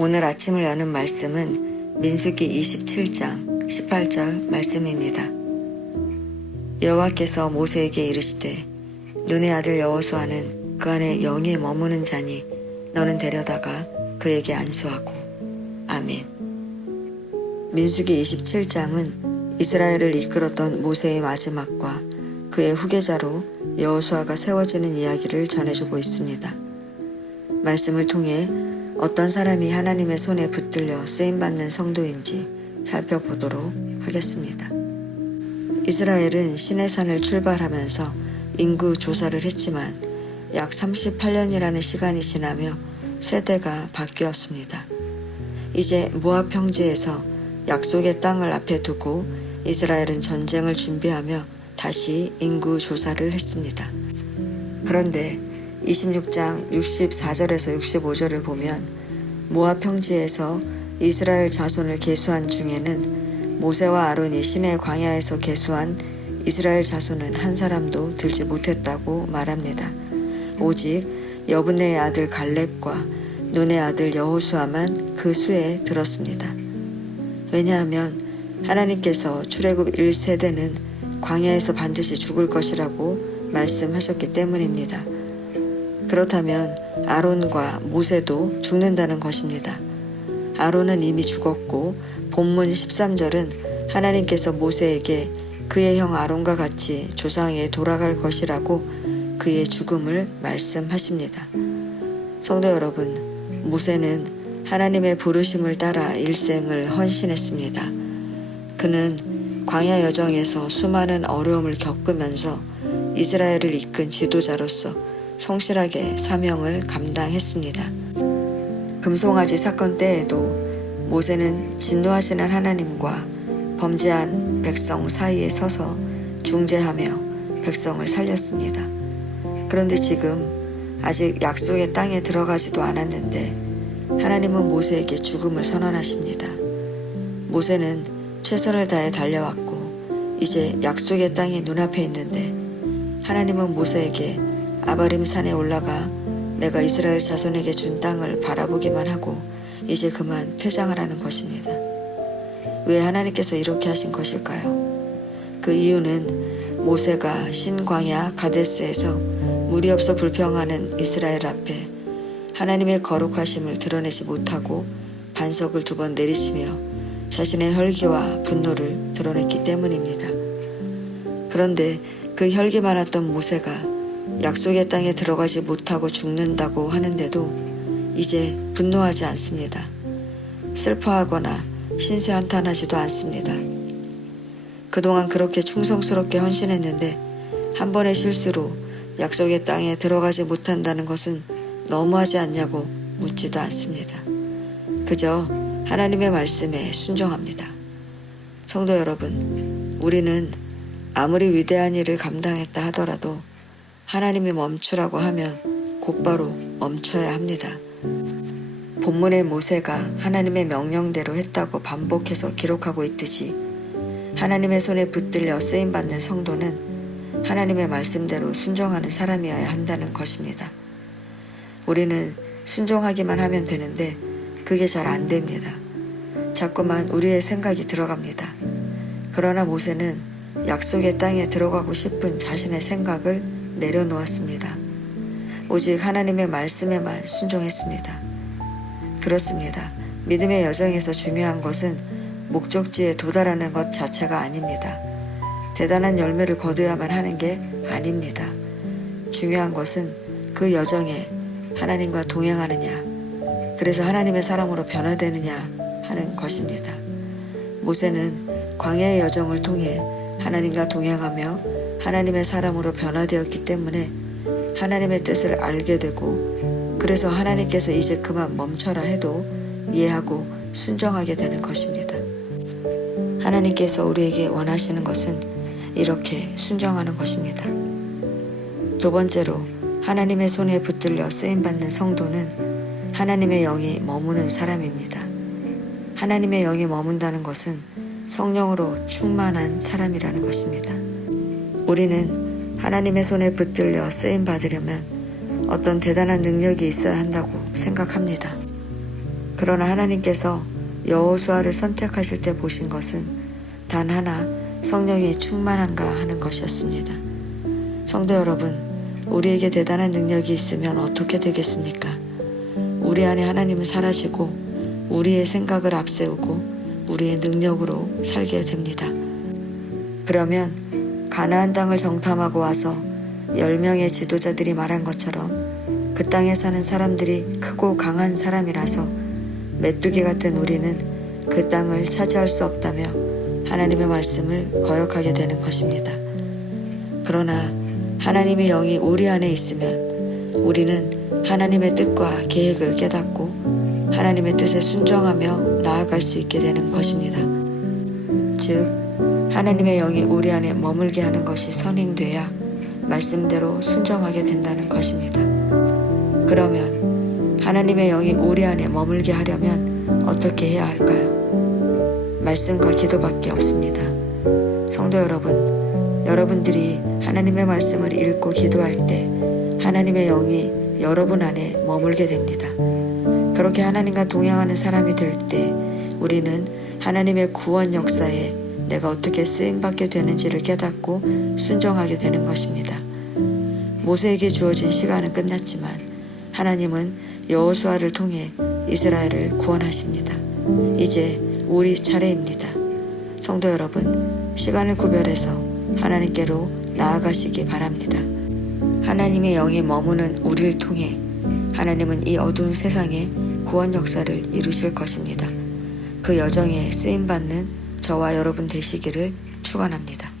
오늘 아침을 여는 말씀은 민수기 27장 18절 말씀입니다. 여호와께서 모세에게 이르시되 눈의 아들 여호수아는 그 안에 영이 머무는 자니 너는 데려다가 그에게 안수하고. 아멘. 민수기 27장은 이스라엘을 이끌었던 모세의 마지막과 그의 후계자로 여호수아가 세워지는 이야기를 전해주고 있습니다. 말씀을 통해 어떤 사람이 하나님의 손에 붙들려 쓰임받는 성도인지 살펴보도록 하겠습니다. 이스라엘은 시내산을 출발하면서 인구 조사를 했지만 약 38년이라는 시간이 지나며 세대가 바뀌었습니다. 이제 모압 평지에서 약속의 땅을 앞에 두고 이스라엘은 전쟁을 준비하며 다시 인구 조사를 했습니다. 그런데 26장 64절에서 65절을 보면 모압 평지에서 이스라엘 자손을 계수한 중에는 모세와 아론이 시내 광야에서 계수한 이스라엘 자손은 한 사람도 들지 못했다고 말합니다. 오직 여분네의 아들 갈렙과 눈의 아들 여호수아만 그 수에 들었습니다. 왜냐하면 하나님께서 출애굽 1세대는 광야에서 반드시 죽을 것이라고 말씀하셨기 때문입니다. 그렇다면 아론과 모세도 죽는다는 것입니다. 아론은 이미 죽었고 본문 13절은 하나님께서 모세에게 그의 형 아론과 같이 조상에 돌아갈 것이라고 그의 죽음을 말씀하십니다. 성도 여러분, 모세는 하나님의 부르심을 따라 일생을 헌신했습니다. 그는 광야 여정에서 수많은 어려움을 겪으면서 이스라엘을 이끈 지도자로서 성실하게 사명을 감당했습니다. 금송아지 사건 때에도 모세는 진노하시는 하나님과 범죄한 백성 사이에 서서 중재하며 백성을 살렸습니다. 그런데 지금 아직 약속의 땅에 들어가지도 않았는데 하나님은 모세에게 죽음을 선언하십니다. 모세는 최선을 다해 달려왔고 이제 약속의 땅이 눈앞에 있는데 하나님은 모세에게 아바림 산에 올라가 내가 이스라엘 자손에게 준 땅을 바라보기만 하고 이제 그만 퇴장하라는 것입니다. 왜 하나님께서 이렇게 하신 것일까요? 그 이유는 모세가 신광야 가데스에서 물이 없어 불평하는 이스라엘 앞에 하나님의 거룩하심을 드러내지 못하고 반석을 2번 내리치며 자신의 혈기와 분노를 드러냈기 때문입니다. 그런데 그 혈기 많았던 모세가 약속의 땅에 들어가지 못하고 죽는다고 하는데도 이제 분노하지 않습니다. 슬퍼하거나 신세 한탄하지도 않습니다. 그동안 그렇게 충성스럽게 헌신했는데 한 번의 실수로 약속의 땅에 들어가지 못한다는 것은 너무하지 않냐고 묻지도 않습니다. 그저 하나님의 말씀에 순종합니다. 성도 여러분, 우리는 아무리 위대한 일을 감당했다 하더라도 하나님이 멈추라고 하면 곧바로 멈춰야 합니다. 본문의 모세가 하나님의 명령대로 했다고 반복해서 기록하고 있듯이 하나님의 손에 붙들려 쓰임받는 성도는 하나님의 말씀대로 순종하는 사람이어야 한다는 것입니다. 우리는 순종하기만 하면 되는데 그게 잘 안 됩니다. 자꾸만 우리의 생각이 들어갑니다. 그러나 모세는 약속의 땅에 들어가고 싶은 자신의 생각을 내려놓았습니다. 오직 하나님의 말씀에만 순종했습니다. 그렇습니다. 믿음의 여정에서 중요한 것은 목적지에 도달하는 것 자체가 아닙니다. 대단한 열매를 거두어야만 하는 게 아닙니다. 중요한 것은 그 여정에 하나님과 동행하느냐, 그래서 하나님의 사람으로 변화되느냐 하는 것입니다. 모세는 광야의 여정을 통해 하나님과 동행하며 하나님의 사람으로 변화되었기 때문에 하나님의 뜻을 알게 되고 그래서 하나님께서 이제 그만 멈춰라 해도 이해하고 순종하게 되는 것입니다. 하나님께서 우리에게 원하시는 것은 이렇게 순종하는 것입니다. 2번째로 하나님의 손에 붙들려 쓰임받는 성도는 하나님의 영이 머무는 사람입니다. 하나님의 영이 머문다는 것은 성령으로 충만한 사람이라는 것입니다. 우리는 하나님의 손에 붙들려 쓰임받으려면 어떤 대단한 능력이 있어야 한다고 생각합니다. 그러나 하나님께서 여호수아를 선택하실 때 보신 것은 단 하나, 성령이 충만한가 하는 것이었습니다. 성도 여러분, 우리에게 대단한 능력이 있으면 어떻게 되겠습니까? 우리 안에 하나님은 사라지고 우리의 생각을 앞세우고 우리의 능력으로 살게 됩니다. 그러면 가나안 땅을 정탐하고 와서 10명의 지도자들이 말한 것처럼 그 땅에 사는 사람들이 크고 강한 사람이라서 메뚜기 같은 우리는 그 땅을 차지할 수 없다며 하나님의 말씀을 거역하게 되는 것입니다. 그러나 하나님의 영이 우리 안에 있으면 우리는 하나님의 뜻과 계획을 깨닫고 하나님의 뜻에 순종하며 나아갈 수 있게 되는 것입니다. 즉, 하나님의 영이 우리 안에 머물게 하는 것이 선행돼야 말씀대로 순종하게 된다는 것입니다. 그러면 하나님의 영이 우리 안에 머물게 하려면 어떻게 해야 할까요? 말씀과 기도밖에 없습니다. 성도 여러분, 여러분들이 하나님의 말씀을 읽고 기도할 때 하나님의 영이 여러분 안에 머물게 됩니다. 그렇게 하나님과 동행하는 사람이 될 때 우리는 하나님의 구원 역사에 내가 어떻게 쓰임받게 되는지를 깨닫고 순종하게 되는 것입니다. 모세에게 주어진 시간은 끝났지만 하나님은 여호수아를 통해 이스라엘을 구원하십니다. 이제 우리 차례입니다. 성도 여러분, 시간을 구별해서 하나님께로 나아가시기 바랍니다. 하나님의 영이 머무는 우리를 통해 하나님은 이 어두운 세상에 구원 역사를 이루실 것입니다. 그 여정에 쓰임받는 저와 여러분 되시기를 축원합니다.